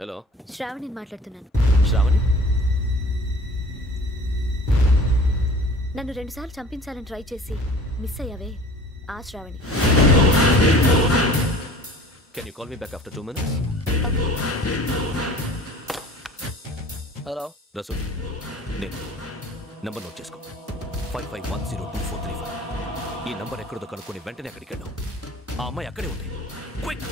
Hello, శ్రావణిని మాట్లాడుతున్నాను. శ్రావణి? నన్ను 2 సార్లు చంపించాలని ట్రై చేసి మిస్ అయ్యావే, ఆ Shravani. Can you call me back after 2 minutes? Hello Rasool, నేను నంబర్ నోట్ చేసుకో. 55102435. ఈ నంబర్ ఎక్కడదో కనుక్కొని వెంటనే అక్కడికి వెళ్ళావు. ఆ అమ్మాయి అక్కడే ఉంది. క్విక్!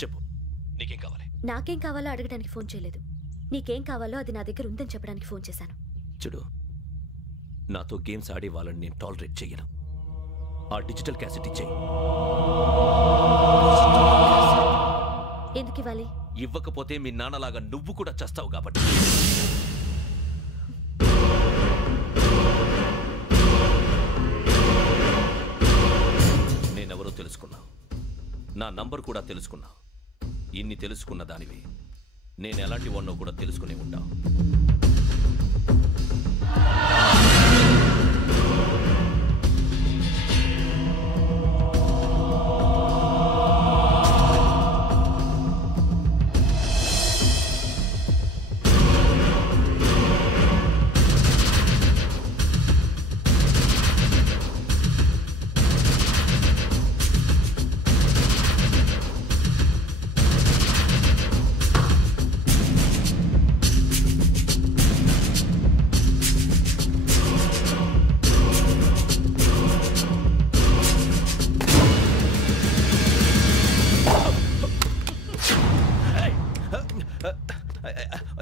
చెప్పు, నీకేం కావాలి? నాకేం కావాలో అడగడానికి ఫోన్ చేయలేదు. నీకేం కావాలో అది నా దగ్గర ఉందని చెప్పడానికి ఫోన్ చేశాను. చూడు, నాతో గేమ్స్ ఆడే వాళ్ళని నేను టాలరేట్ చెయ్యను. ఆ డిజిటల్ క్యాసెట్ ఇచ్చేయి. ఎందుకు ఇవ్వాలి? ఇవ్వకపోతే మీ నాన్నలాగా నువ్వు కూడా చస్తావు కాబట్టి. నేనెవరో తెలుసుకున్నావు, నా నంబర్ కూడా తెలుసుకున్నావు. ఇన్ని తెలుసుకున్న దానివి నేను ఎలాంటి వాడినో కూడా తెలుసుకునే ఉంటావు.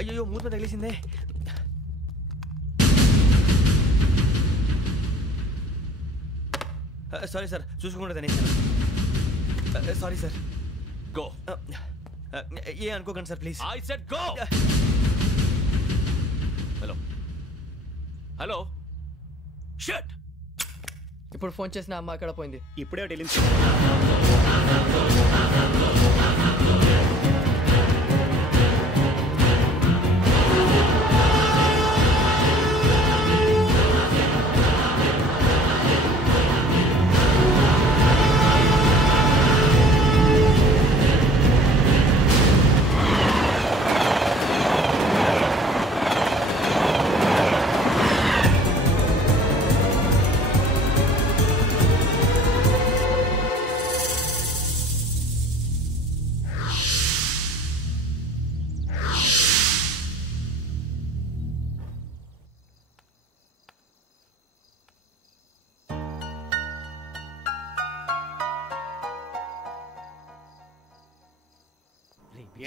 అయ్యో మూత తగిలేసిందే. సారీ సార్, చూసుకోకుండా తినేసాను. Sorry sir. గో. ఏ అనుకోకండి sir please. I said go. Hello hello, shut. ఇప్పుడు ఫోన్ చేసిన అమ్మ అక్కడ పోయింది. ఇప్పుడే డెలివరీ.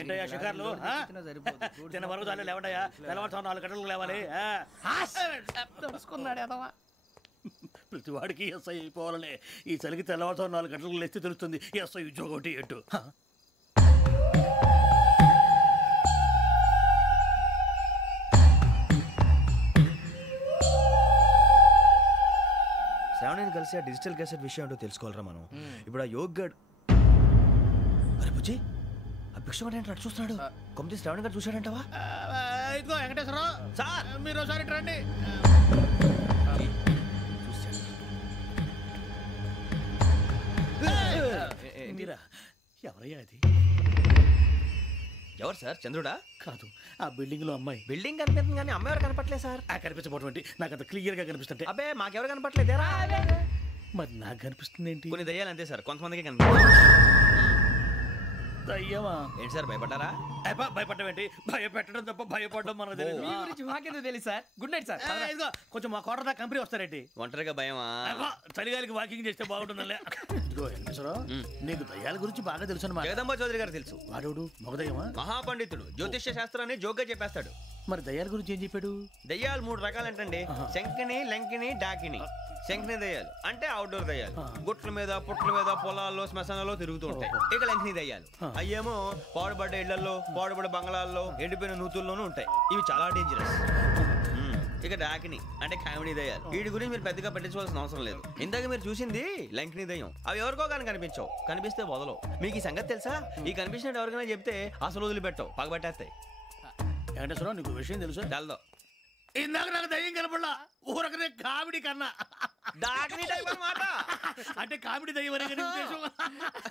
ఏంటయ్యా షికార్లు? తిన్న వరకు దాన్ని లేవండయ్యా. తెల్లవారుతో 4 గంటలకు లేవాలి. ప్రతి వాడికి ఎస్ఐ అయిపోవాలనే ఈ చలికి తెల్లవారుతో 4 గంటలకు లేస్తే తెలుస్తుంది ఎస్ఐ ఉద్యోగం ఒకటి ఎటు. శ్రావణిని కలిసి ఆ డిజిటల్ క్యాసెట్ విషయం ఏంటో తెలుసుకోవాలరా మనం. ఇప్పుడు ఆ యోగ్ గడ్. అరే బుజ్జి, ఆ భిక్షం ఏంటంటే అటు చూస్తున్నాడు. కొమ్మిది శ్రావణి గారు చూశాడంటావా? ఇదిగో వెంకటేశ్వరరావు సార్, మీరు ఒకసారి రండి. ఎవరయ్యా అది? ఎవరు సార్? చంద్రుడా? కాదు, ఆ బిల్డింగ్ లో అమ్మాయి. బిల్డింగ్ కనిపిస్తుంది కానీ అమ్మాయి ఎవరు కనపట్లేదు సార్. కనిపించబోటువంటి నాకు అంత క్లియర్ గా కనిపిస్తుంటే. అబ్బే మాకెవరు కనపట్లేదేరా? మరి నాకు కనిపిస్తుంది ఏంటి? కొన్ని దయ్యాలు అంతే సార్, కొంతమందికి కనిపిస్తుంది. దయ్యమా? ఏంటి సార్ భయపడ్డారా? భయపడడం ఏంటి? భయపెట్టడం తప్ప భయపడడం మనకు తెలియదు. మీ గురించి మాకెందుకు తెలియదు సార్. Good night sir. ఇదిగో కొంచెం మా కోట దాకా కంపెనీ వస్తారేంటి? ఒంటరిగా భయమా? చలిగాలికి వాకింగ్ చేస్తే బాగుంటుందిలే. ఇదిగో వెంకటేశ్వరరావు, నీకు దయ్యాల గురించి బాగా తెలుసు అన్నమాట. జగదంబ చౌదరి గారు తెలుసు. వాడోడు మగదయ్యమా? మహాపండితుడు, జ్యోతిష్య శాస్త్రాన్ని జోగ్గా చెప్పేస్తాడు. మరి దయ్యాల గురించి ఏం చెప్పాడు? దయ్యాలు 3 రకాలంటండి. శంకిని, లంకిని, డాకిని. శంకిని దయ్యాలు అంటే అవుట్డోర్ దయ్యాలు. గుట్ల మీద, పుట్ల మీద, పొలాల్లో, శ్మశానాల్లో తిరుగుతూ ఉంటాయి. ఇక లంకిని దయ్యాలు అయ్యేమో పాడుబడ్డ ఇళ్లలో, పాడుబడ్డ బంగ్లాల్లో, ఎండిపోయిన నూతుల్లోనూ ఉంటాయి. ఇవి చాలా డేంజరస్. ఇక డాకిని అంటే కామెడీ దయ్యాలు. వీటి గురించి మీరు పెద్దగా పట్టించుకోవాల్సిన అవసరం లేదు. ఇందాక మీరు చూసింది లంకిని దయ్యం. అవి ఎవరికో కానీ కనిపించవు, కనిపిస్తే వదలవు. మీకు ఈ సంగతి తెలుసా? ఈ కనిపించినట్టు ఎవరికైనా చెప్తే అసలు వదిలిపెట్టవు, పగబట్టేస్తాయి. వెంకటేశ్వరరావు, నీకు విషయం తెలుసు? తెలదో. ఇందాక నాకు దయ్యం కనపడలా, ఊరకనే కామెడీ కన్నా. డాకిని టైప్ అన్నమాట. అంటే కామెడీ దయ్యం అనే కదా ఉద్దేశం.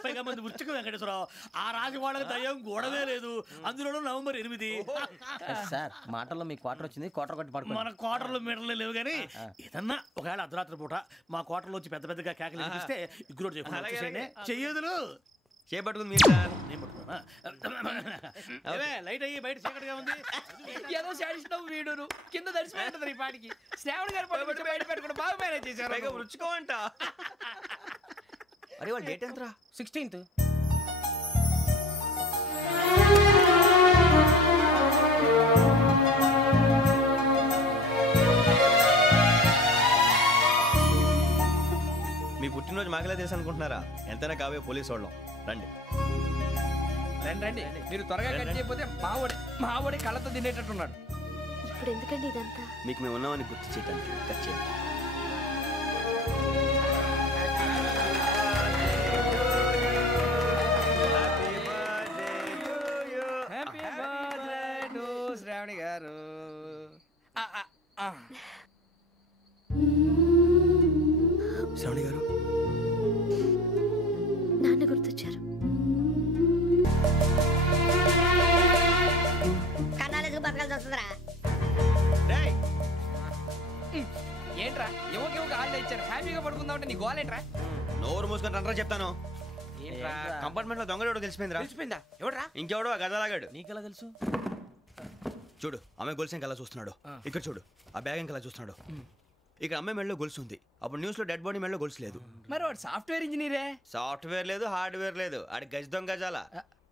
పైగా మంది వృచ్చిక వెంకటేశ్వరరావు ఆ రాజు వాళ్ళకి దయ్యం గోడవే లేదు. అందులోనూ నవంబర్ 8. సార్ మాటల్లో మీ క్వార్టర్ వచ్చింది, క్వార్టర్ కొట్టి పడుకో. మన క్వార్టర్లో మీటర్లు లేవు కానీ ఏదన్నా ఒకవేళ అర్ధరాత్రి పూట మా క్వార్టర్లో వచ్చి పెద్ద పెద్దగా కేకలు వినిపిస్తే ఇగ్గురు చేయకుండా చెయ్యదులు చేపట్టుకుంది మీరు సార్. నేను పట్టుకున్నా. లైట్ అయ్యి బయట చీకటిగా ఉంది. ఏదో శాడిస్తున్నావు వీడును కింద దర్శనం ఈ పాటికి. శ్రావణ్ గారు పట్టుబట్టి బయట పెట్టుకుంటే బాగా మేనేజ్ చేశారు. పైగా రుచుకోవంట. అరే వాళ్ళ డేట్ ఎంతరా? 16th. మీ పుట్టినరోజు మాకలే తెలుసు అనుకుంటున్నారా? ఎంతైనా కావే పోలీసు వాళ్ళం. రండి రండి మీరు త్వరగా కట్ చేయకపోతే మావోడే కళ్ళతో తినేటట్టున్నాడు. ఇప్పుడు ఎందుకండి ఇదంతా? మీకు మేము ఉన్నామని గుర్తు చేయడానికి కట్ చేయండి. హ్యాపీ బర్త్డే టు శ్రావణి గారు. శ్రావణి గారు నాన్న గుర్తొచ్చారు. కన్నాలకు బతకాల్సి వస్తుందిరా. ఏంట్రా ఎవరికి ఆళ్ళు ఇచ్చారు? హ్యాపీగా పడుకుందాం అంటే నీ గోలేంట్రా? నోరు మూసుకొని రండ్రా చెప్తాను. ఏంట్రా కంపార్ట్మెంట్ లో దొంగడు తెలిసిపోయిందిరా. తెలిసిపోయిందా? ఎవడ్రా? ఇంకెవడో ఆ గదలాగాడు. నీకెలా తెలుసు? చూడు అమ్మాయి గొలుసు ఇంకలా చూస్తున్నాడు. ఇక్కడ చూడు ఆ బ్యాగ్ ఇంకలా చూస్తున్నాడు. ఇక్కడ అమ్మాయి మెడలో గొలుసు ఉంది. అప్పుడు న్యూస్ లో డెడ్ బాడీ మెడలో గొలుసు లేదు. మరి వాడు సాఫ్ట్వేర్ ఇంజనీరే. సాఫ్ట్వేర్ లేదు, హార్డ్వేర్ లేదు. ఆడి గజ దొంగ గజాల.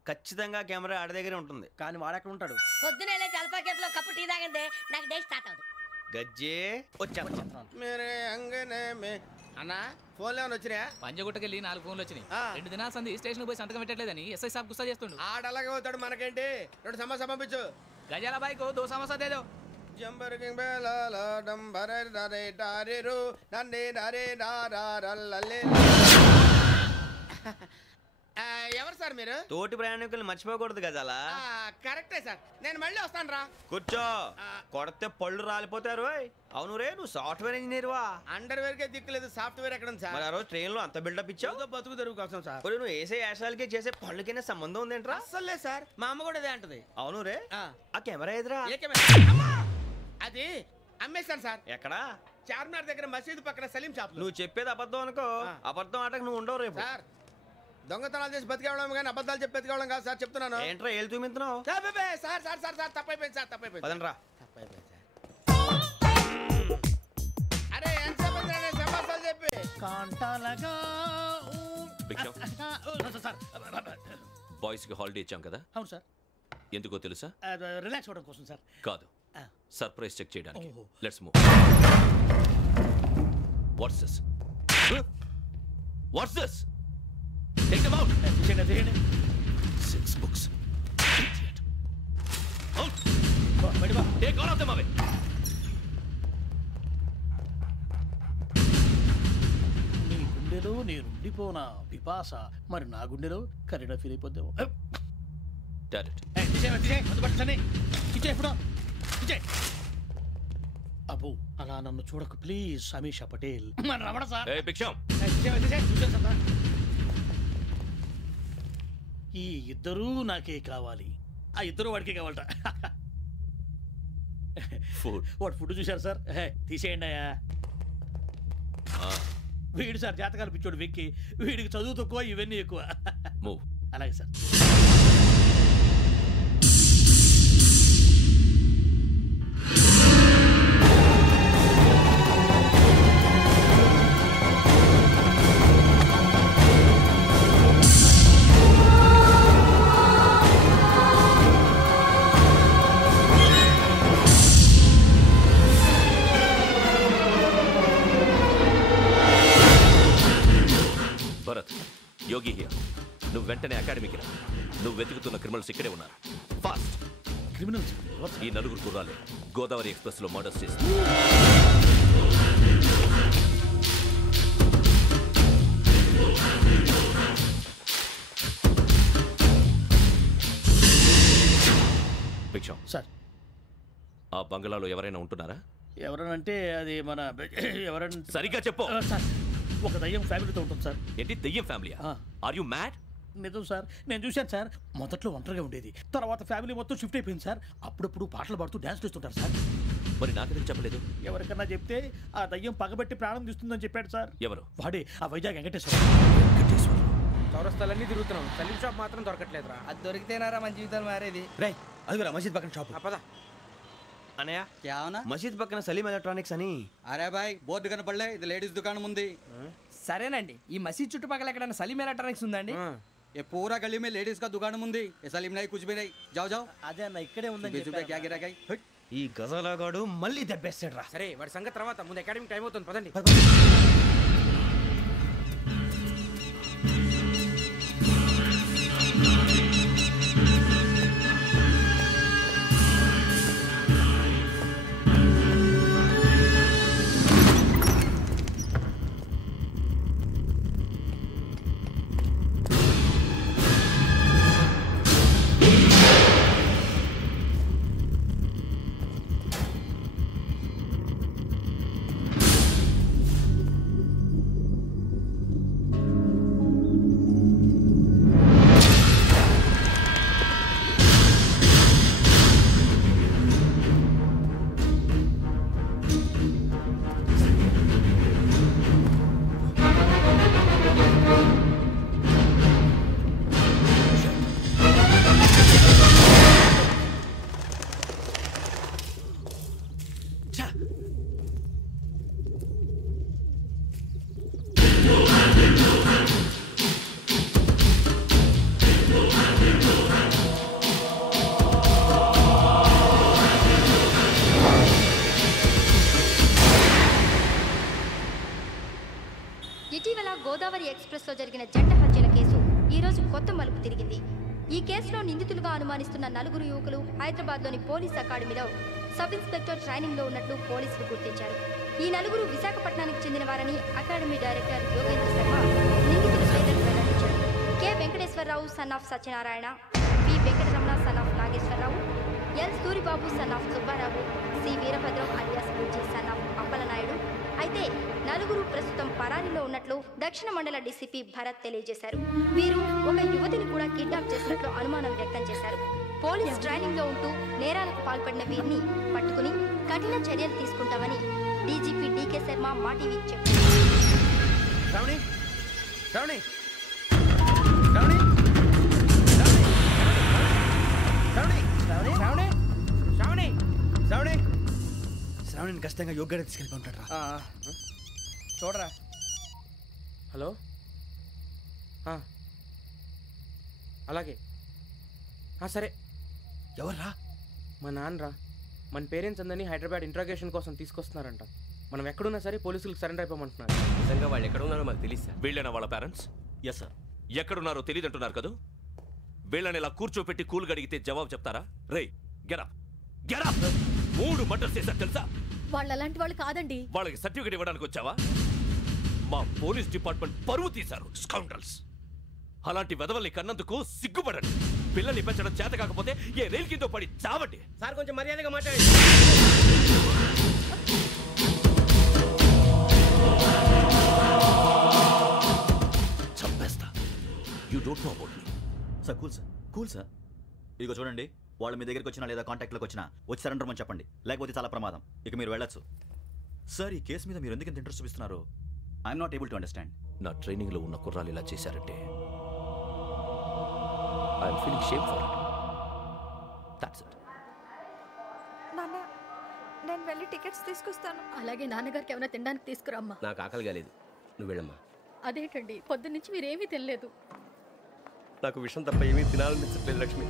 ఖచ్చితంగా కెమెరా ఆడి దగ్గరే ఉంటుంది. కానీ వాడెక్కడ ఉంటాడు? పొద్దునే లేచి అల్పా కేఫ్ లో కప్పు టీ తాగండి, నాకు డే స్టార్ట్ అవుతుంది. గజ్జే వచ్చా. అన్నా ఫోన్లో ఏమైనా వచ్చినాయా? పంజగుట్టకెళ్ళి 4 ఫోన్లు వచ్చినాయి. 2 దినాల సంది స్టేషన్ పోయి సంతకం పెట్టలేదని ఎస్ఐ సాబ్ గుస్తా చేస్తుండు. ఆడలాగే పోతాడు, మనకేంటి? 2 సమోసా పంపించు. గజాల బైక్ 2 సమోసా దేదో. జంబరకింగ్ బేలాల డంబరే నరే డారెరు నన్నే నరే నారారల్లలే. ఎవరు సార్ మీరు? తోటి ప్రయాణికులు మర్చిపోకూడదు గజాల. కరెక్టే సార్, నేను మళ్ళీ వస్తాను రా. కూర్చో. కొడితే పళ్ళు రాలిపోతారు. అవును రే, నువ్వు సాఫ్ట్వేర్ ఇంజనీర్ వా? అండర్వేర్ కే దిక్కులేదు, సాఫ్ట్వేర్ ఎక్కడ ఉంది సార్? మరి ఆ రోజు ట్రైన్ లో అంత బిల్డప్ ఇచ్చావు. బతుకు తెరుగు కోసం సార్. నువ్వు వేసే యాశాలకి చేసే పళ్ళకైనా సంబంధం ఉందేంట్రా? అస్సలు లేదు సార్, మా అమ్మ కూడా అదే అంటది. అవును రే, ఆ కెమెరా ఎదురా? అది అమ్మేశాను సార్. ఎక్కడా? చార్మినార్ దగ్గర మసీదు పక్కన సలీం షాప్. నువ్వు చెప్పేది అబద్ధం అనుకో. అబద్ధం ఆటకు నువ్వు ఉండవు రేపు. సార్ దొంగతనాలు చేసి బతికేవడం కానీ అబద్ధాలు చెప్పి బతికేవడం కాదు సార్, చెప్తున్నాను. ఏంట్రా ఏళ్ళు చూపించినావు? సార్ సార్ సార్ సార్ తప్పైపోయింది సార్, తప్పైపోయింది. పదండ్రా. తప్పైపోయింది సార్. అరే ఎంత సమాసాలు చెప్పి కాంటాలగా బాయ్స్ కి హాలిడే ఇచ్చాం కదా? అవును సార్. ఎందుకో తెలుసా? రిలాక్స్ అవ్వడం కోసం సార్. కాదు, సర్ప్రైజ్ చెక్ చేయడానికి. ఓహో. Let's move. What's this? What's this? Take them out. తీయండి. 6 books. Idiot. Out. బయట బా. Take all of them away. నీ గుండెలో నేను ఉండిపోనా పిపాస, మరి నా గుండెలో కరీడా ఫీల్ అయిపోద్దాము. Direct. అబ్బో అలా నన్ను చూడకు ప్లీజ్. సమీషా పటేల్ మన రమణ సార్. Hey, Biksham. ఈ ఇద్దరూ నాకే కావాలి, ఆ ఇద్దరు వాడికే కావాలట. Food. వాడు ఫుడ్ చూశారు సార్. తీసేయండి అయ్యా. వీడు సార్ జాతకాలు పిచ్చోడు వెక్కి, వీడికి చదువు తక్కువ ఇవన్నీ ఎక్కువ. Move. అలాగే సార్. Bharat, Yogi here. నువ్వు వెంటనే అకాడమీకి రా. నువ్వు వెతుకుతున్న క్రిమినల్స్ ఇక్కడే ఉన్నారు. ఫాస్ట్. క్రిమినల్స్ ఈ 4 కుర్రాలే గోదావరి ఎక్స్ప్రెస్ లో మర్డర్స్ చేసి భిక్షం సార్. ఆ బంగ్లాలో ఎవరైనా ఉంటున్నారా? ఎవరనంటే అది మన ఎవరంటే సరిగ్గా చెప్పు. సార్ ఒక దయ్యం ఫ్యామిలీతో ఉంటుంది సార్. ఏంటి దెయ్యం ఫ్యామిలీ? Are you mad? నిజం సార్, నేను చూశాను సార్. మొదట్లో ఒంటరిగా ఉండేది, తర్వాత ఫ్యామిలీ మొత్తం షిఫ్ట్ అయిపోయింది సార్. అప్పుడప్పుడు పాటలు పాడుతూ డ్యాన్స్ చేస్తుంటారు సార్. మరి నాకెందుకు చెప్పలేదు? ఎవరికన్నా చెప్తే ఆ దయ్యం పగబెట్టి ప్రాణం తీస్తుందని చెప్పాడు సార్. ఎవరు? వాడే ఆ వైజాగ్ వెంకటేశ్వర. చౌరస్తాలన్నీ తిరుగుతున్నాం, సలీం షాప్ మాత్రం దొరకట్లేదురా. అది దొరికితేనారా మన జీవితాలు మారేది. రే అదిగురా మసీద్ పక్కన షాప్. పద. అనయ్య क्या होना? మసీద్ పక్కన సలీం ఎలక్ట్రానిక్స్ అని. అరే బాయ్ బోర్డు కనపడలే, ఇది లేడీస్ దుకాణం ఉంది. సరేనండి, ఈ మసీద్ చుట్టుపక్కల ఎక్కడైనా సలీం ఎలక్ట్రానిక్స్ ఉందండి? ये पूरा गली में लेडीज का दुकान मुंदी, ये सलीम नहीं कुछ भी नहीं. जाओ जाओ. అదే అన్న ఇక్కడే ఉందని बीस रुपए क्या गिरा गई? ఈ గజాలగాడు మళ్ళీ దెబ్బేస్తాడు రా. సరే వాడి సంగతి తర్వాత, ముందు అకాడమిక్ టైం అవుతుంది, పదండి. ఇటీవల గోదావరి ఎక్స్ప్రెస్లో జరిగిన జంట హత్యల కేసు ఈరోజు కొత్త మలుపు తిరిగింది. ఈ కేసులో నిందితులుగా అనుమానిస్తున్న 4 యువకులు హైదరాబాద్లోని పోలీస్ అకాడమీలో సబ్ ఇన్స్పెక్టర్ ట్రైనింగ్లో ఉన్నట్లు పోలీసులు గుర్తించారు. ఈ 4 విశాఖపట్నానికి చెందిన వారని అకాడమీ డైరెక్టర్ యోగేంద్ర శర్మ నిందితుల పేర్లను వెల్లడించారు. K Venkateswararao son of Satyanarayana, P Venkataramana son of Nageswararao, L Suribabu son of Subbarao, C Veerabhadram alias Bujji son of Appalanaidu. అయితే 4 ప్రస్తుతం పరారీలో ఉన్నట్లు దక్షిణ మండల డీసీపీ భరత్ తెలియజేశారు. వీరు ఒక యువతిని కూడా కిడ్నాప్ చేసినట్లు అనుమానం వ్యక్తం చేశారు. పోలీస్ ట్రైనింగ్ లో ఉంటూ నేరాలకు పాల్పడిన వీరిని పట్టుకుని కఠిన చర్యలు తీసుకుంటామని డీజీపీ డీకే శర్మ మా టీవీకి చెప్పారు. శ్రావణి శ్రావణి శ్రావణి శ్రావణి శ్రావణి శ్రావణి శ్రావణి శ్రావణిని ఖచ్చితంగా యోగ్యంగా తీసుకెళ్ళి ఉంటాడు రా. చూడరా. హలో, అలాగే సరే. ఎవర్రా? మా నాన్నరా. మన పేరెంట్స్ అందరినీ హైదరాబాద్ ఇంట్రాగేషన్ కోసం తీసుకొస్తున్నారంట. మనం ఎక్కడున్నా సరే పోలీసులకు సరెండర్ అయిపోమంటున్నారు. నిజంగా వాళ్ళు ఎక్కడ ఉన్నారో మాకు తెలుసా? వీళ్ళైనా వాళ్ళ పేరెంట్స్? Yes sir. ఎక్కడున్నారో తెలియదంటున్నారు కదా. వీళ్ళని ఇలా కూర్చోపెట్టి కూల్ గడిగితే జవాబు చెప్తారా? రే గెటప్ గెటప్. 3 మర్డర్స్ చేశారు తెలుసా? వాళ్ళు అలాంటి వాళ్ళు కాదండి. వాళ్ళకి సర్టిఫికేట్ ఇవ్వడానికి వచ్చావా? మా పోలీస్ డిపార్ట్మెంట్ పరువు తీశారు స్కౌండ్రల్స్. అలాంటి వెధవల్ని కన్నందుకు సిగ్గుపడండి. పిల్లల్ని పెంచడం చేత కాకపోతే ఏ రైలు కింద పడి చావండి. సార్ కొంచెం మర్యాదగా మాట్లాడండి. చంపేస్తా. You don't know about me. Sir cool sir. ఇదిగో చూడండి, వాళ్ళు మీ దగ్గరికి వచ్చినా లేదా కాంటాక్ట్లోకి వచ్చినా వచ్చి సరెండర్ అని చెప్పండి, లేకపోతే చాలా ప్రమాదం. ఇక మీరు వెళ్ళొచ్చు. సార్, ఈ కేసు మీద మీరు ఎందుకు ఇంత ఇంట్రెస్ట్ చూపిస్తున్నారు? I'm not able to understand. నా ట్రైనింగ్లో ఉన్న కుర్రాలు ఇలా చేశారంటే I'm feeling shame for it. That's it. నాన్న, నేను వెళ్ళి టికెట్స్ తీసుకొస్తాను. అలాగే నాన్నగారికి ఏమైనా తినడానికి తీసుకురామ్మా. నాకు ఆకలి కాలేదు, నువ్వు వెళ్ళమ్మా. అదేంటండి, పొద్దున్నుంచి మీరేమీ తినలేదు. నాకు విషయం తప్ప ఏమీ తినాలనిపించట్లేదు లక్ష్మి.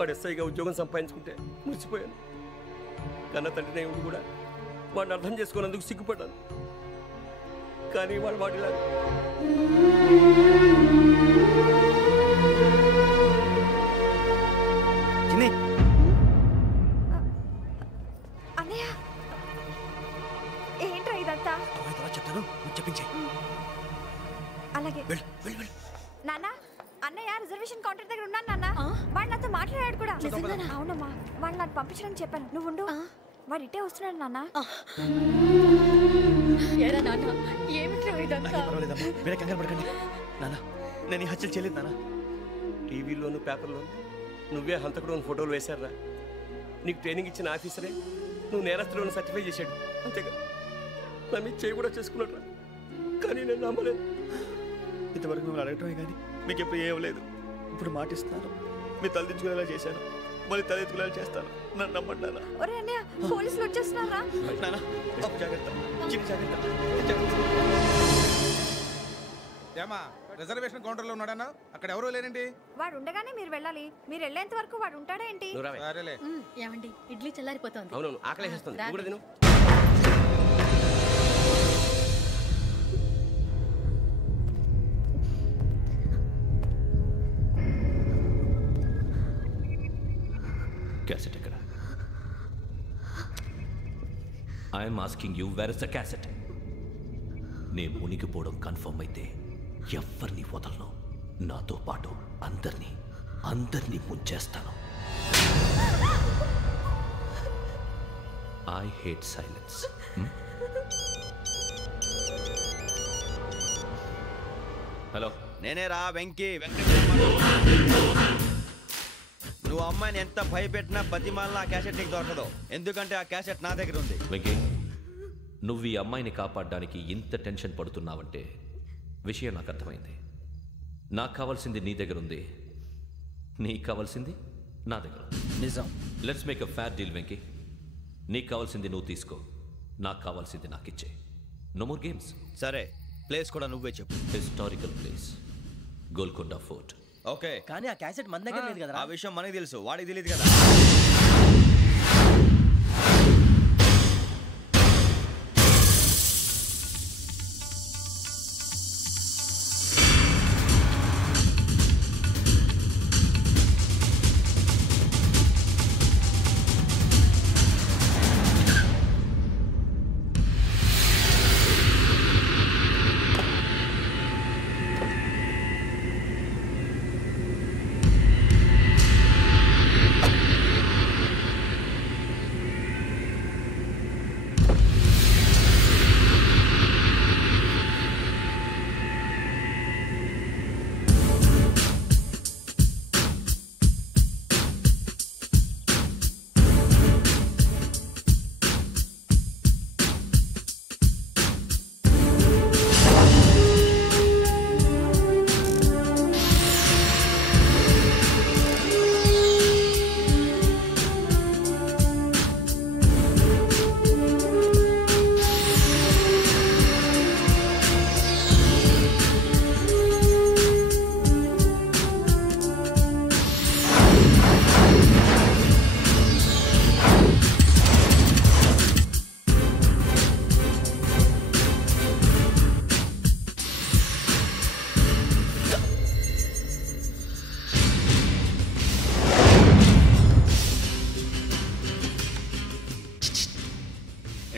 వాడు ఎస్ఐగా ఉద్యోగం సంపాదించుకుంటే మురిసిపోయాను. కన్న తండ్రినే ఉండి కూడా వాడిని అర్థం చేసుకున్నందుకు సిగ్గుపడ్డాను. కానీ వాడు వాడిలా అన్నయ్య, ఏంట్రా ఇదంతా? చెప్తాను, చెప్పించే. అలాగే నాన్న, అన్నయ్య రిజర్వేషన్ కౌంటర్ దగ్గర ఉన్నాను నాన్న. వాడు నాతో మాట్లాడాడు కూడా. అవునమ్మా, వాడు నాకు పంపించడానికి చెప్పాను. నువ్వు ఉండు, వాడు ఇట్టే వస్తున్నాడు నాన్న. వేరే కంగారు పడకండి నాన్న. నేను ఈ హత్యలు చేయలేదు నాన్న. టీవీలోను పేపర్లోను నువ్వే హంతకుడు ఫోటోలు వేశారా? నీకు ట్రైనింగ్ ఇచ్చిన ఆఫీసరే నువ్వు నేరస్తులను సర్టిఫై చేశాడు. అంతేగా నా మీద చేయి కూడా చేసుకున్నట్రా. కానీ నేను నమ్మలేదు. ఇంతవరకు మిమ్మల్ని అడగటమే కానీ మీకు ఎప్పుడు ఏమలేదు. ఇప్పుడు మాటిస్తున్నాను, మీ తలదించుకునేలా చేశాను, మళ్ళీ తలెత్తుకునేలా చేస్తాను. నన్ను నమ్మండి నాన్న. ఒరే అన్నయ్య, పోలీసులు వచ్చేస్తున్నారా? నాన్న జాగ్రత్త, చిన్న జాగ్రత్త. ఏమా రిజర్వేషన్ కౌంటర్లో ఉన్నాడన్నా? అక్కడ ఎవరూ లేనండి. వాడు ఉండగానే మీరు వెళ్ళాలి. మీరు వెళ్ళేంత వరకు వాడు ఉంటాడా ఏంటి? సరేలే. ఏమండి ఇడ్లీ చల్లారిపోతుంది. అవునవును, ఆకలేస్తుంది. నువ్వు కూడా తిను. క్యాసెట్ ఎక్కడ? I'm asking you, where is the cassette? నే మునిగిపోవడం కన్ఫర్మ్ అయితే ఎవ్వరిని వదలను. నాతో పాటు అందరినీ ముంచేస్తాను. I hate silence. హలో, నేనే రా వెంకీ. నువ్వు అమ్మాయిని ఎంత భయపెట్టినా బతిమాలినా ఆ క్యాసెట్ నీకు దొరకదు. ఎందుకంటే ఆ క్యాసెట్ నా దగ్గర ఉంది. వెంకీ, నువ్వు ఈ అమ్మాయిని కాపాడడానికి ఇంత టెన్షన్ పడుతున్నావంటే విషయం నాకు అర్థమైంది. నాకు కావాల్సింది నీ దగ్గర ఉంది, నీకు కావాల్సింది నా దగ్గర. నిజం. Let's make a fair deal Venky. నీకు కావాల్సింది నువ్వు తీసుకో, నాకు కావాల్సింది నాకు ఇచ్చే. No more games. సరే, ప్లేస్ కూడా నువ్వే చెప్పు. Historical place, Golconda fort. Okay, కానీ ఆ క్యాసెట్ మన దగ్గర లేదు కదా. ఆ విషయం మనకి తెలుసు, వాడికి తెలియదు కదా.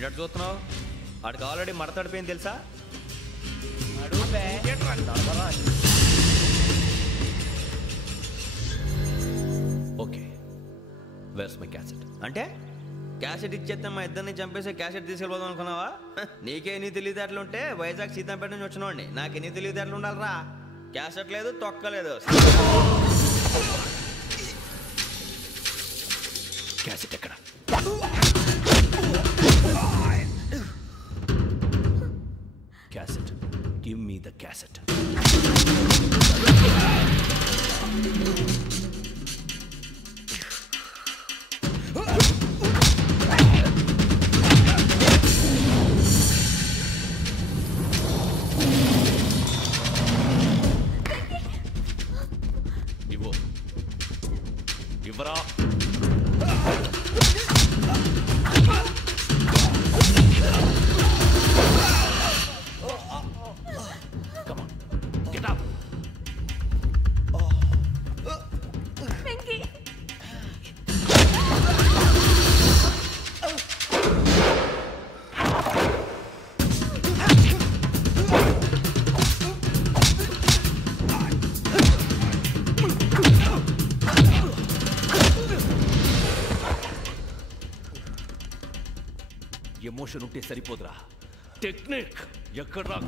ఏంటో చూస్తున్నావు? వాడికి ఆల్రెడీ మడతడిపోయింది తెలుసా? Okay, where's my cassette? అంటే క్యాసెట్ ఇచ్చేస్తే మా ఇద్దరిని చంపేసి క్యాసెట్ తీసుకెళ్ళిపోదాం అనుకున్నావా? నీకే ఎన్ని తెలివితేటలు ఉంటే వైజాగ్ సీతంపేట నుంచి వచ్చినోండి. నాకు ఎన్ని తెలివితేటలు ఉండాలరా? క్యాసెట్ లేదు, తొక్కలేదు. క్యాసెట్ ఎక్కడ? Cassette, give me the cassette. ఇవ్వు, ఇవ్వరా. Come on, get up. Emotion ఉంటే సరిపోదురా, టెక్నిక్ ఎక్కడ్రా?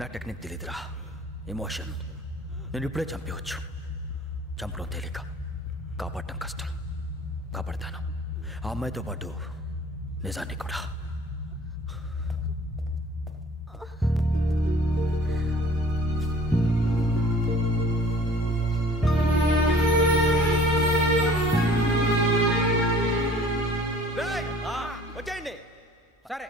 నా టెక్నిక్ తెలీదురా, ఎమోషన్. నేను ఇప్పుడే చంపేయచ్చు. చంపడం తేలిక, కాపాడటం కష్టం. కాపాడతాను ఆ అమ్మాయితో పాటు నిజాన్ని కూడా. వచ్చేయండి. సరే